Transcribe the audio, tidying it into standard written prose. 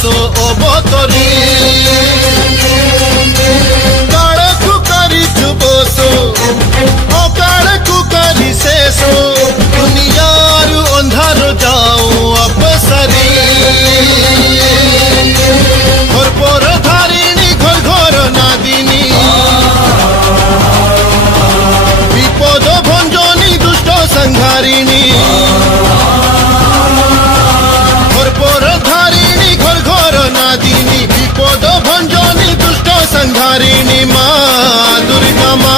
আসো অবতরী কাড়কু করি যুবসো অকাড়কু করি শেষো দুনিয়ার অন্ধার যাও অপসরি ঘর পর ধারিণী ঘর ঘর নাদিনী বিপদ ভঞ্জনী দুষ্ট সংহারিণী ঘর পর ধারিণী ঘর ঘর নাদিনী বিপদ ভঞ্জনী দুষ্ট সংহারিণী মা দুর্গা মা